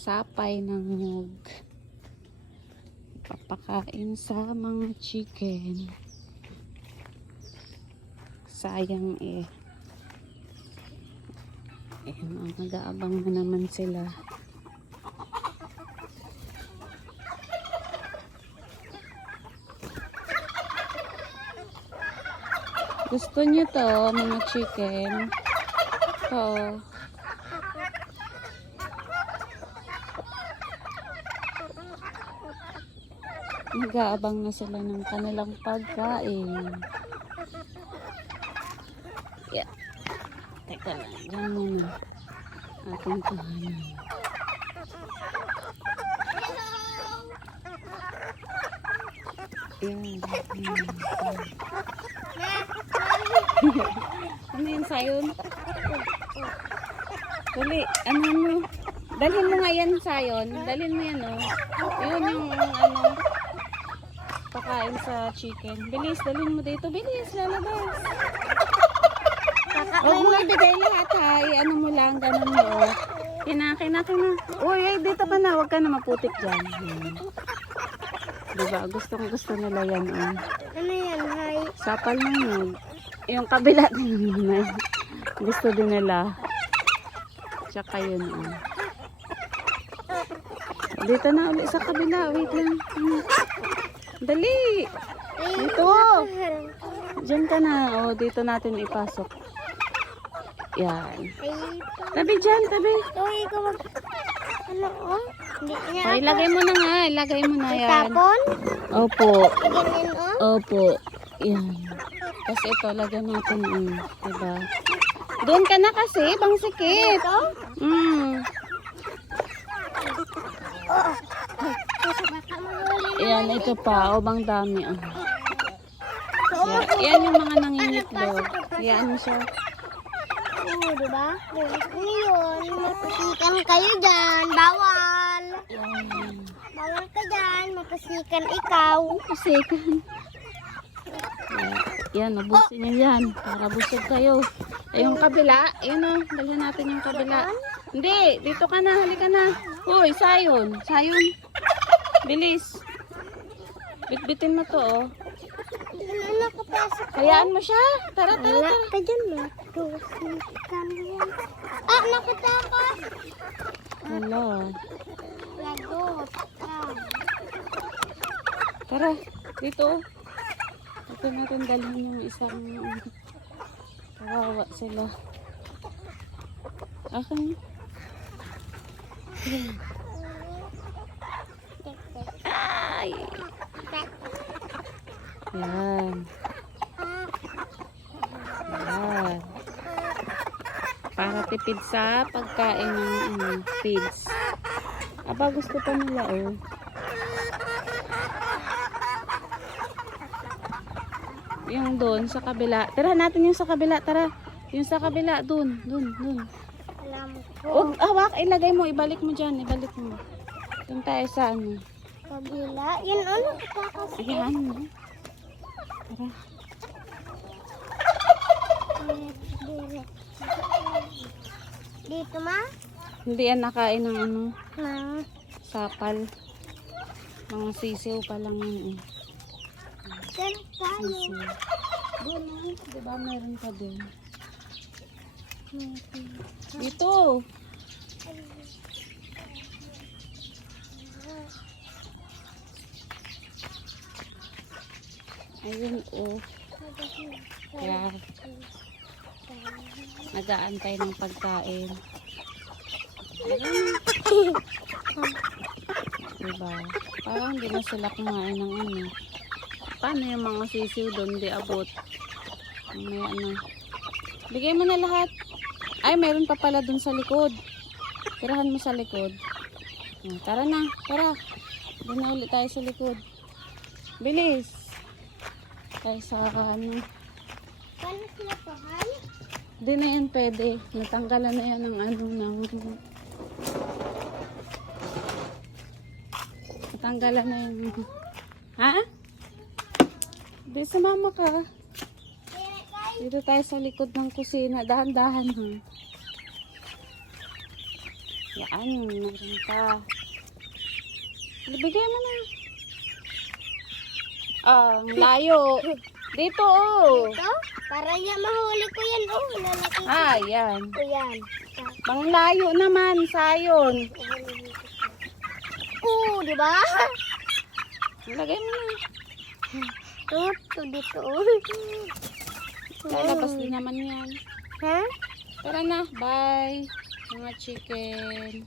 sapay ng nyug. Papakain sa mga chicken. Sayang eh. Nag-aabang na naman sila. Gusto niyo to, mga chicken? Oo. Nag-aabang na sila ng kanilang pagkain. Yeah. Teka lang, dyan muna. Ating tahanan. Yan. Ano yun sayon? Dali, ano mo? Dalhin mo nga yan sayon. Dalhin mo yan oh. Yun yung ano, pakain sa chicken. Bilis, dalhin mo dito. Bilis, lalabas. Huwag mo ibigay lahat ha. Ano mo lang, ganun mo oh. Kina. Uy, ay, dito ka na. Huwag ka na maputik dyan. Diba? Gusto nila yan oh. Ano yan, hay? Sapal ng nyug. Yung kabila din naman. Gusto din nila. Tsaka yun oh. Dito na ulit sa kabila. Wait lang. Dali. Dito. Diyan ka na. Oh, dito natin ipasok. Yan. Tabi dyan, tabi. Uy, ikaw mag... Ano, oh? Hindi niya Oh, ilagay mo na nga. Ilagay mo na yan. tapon? Opo. Ganyan, oh? Opo. Yan. Kasi ito, lagyan natin. Diba? Doon ka na kasi. Bang sikip. Ito? Oo. Yan, ito pa. O, bang dami. Yan yung mga nangingitlog. Yan siya. Oo, diba? Ano yun? Mapasikan kayo dyan. Bawal. Yan. Bawal ka dyan. Mapasikan ikaw. Pasikan. Yan, nabusin niyo yan. Para busog kayo. Ay, yung kabila. Ayun o. Dalhin natin yung kabila. Hindi. Dito ka na. Halika na. Uy, sayon. Sayon. Bilis. Bitbitin mo to oh. Ano nakapasok? Hayaan mo siya. Tara. Wala ka dyan, mapasikan yan. Ah, nakatakot. Wala. Lagot. Tara. Dito oh. Ito natin dalhin yung isang kawawa sila. Akin. Ay. Yan. Yan. Para tipid sa pagkain ng feeds. Aba, gusto pa nila oh. Yung doon sa kabila. Tara natin yung sa kabila. Tara. Yung sa kabila. Doon. Alam ko. Huwag, hawak. Ilagay mo. Ibalik mo dyan. Ibalik mo. Doon tayo sa ano. Kabila. Yan, ano? Kakasok. Yan. Tara. Dito, ma? Hindi yan nakain ng ano. Na. Sapal. Mga sisiw pa lang yun eh. Diyan tayo. Sisiw. Doon eh. Diba meron pa din. Dito. Ayun oh. Kaya nag-aantay ng pagkain. Diba? Parang hindi na sila kumain ng ano. Paano yung mga sisiw doon? Di abot. May ano. Bigay mo na lahat. Ay, meron pa pala doon sa likod. Tirahan mo sa likod. Tara na. Tara. Doon na ulit tayo sa likod. Bilis. Tayo sa ano. Paano sila pahay? Di na yan pwede. Natanggalan na yan ng ano. Natanggalan na yan. Ha? Di, sumama ka. Dito tayo sa likod ng kusina. Dahan-dahan ha. Yan, meron pa. Ibigay mo na. Ang layo. Dito, oh. Ito? Para niya mahuli ko yan. Oh, lalaki. Yan. O yan. Pang layo naman, sayon. Oo, di ba? Lagay mo na. Ito dito. Lalabas din naman yan. Ha? Tara na, bye. Mga chicken.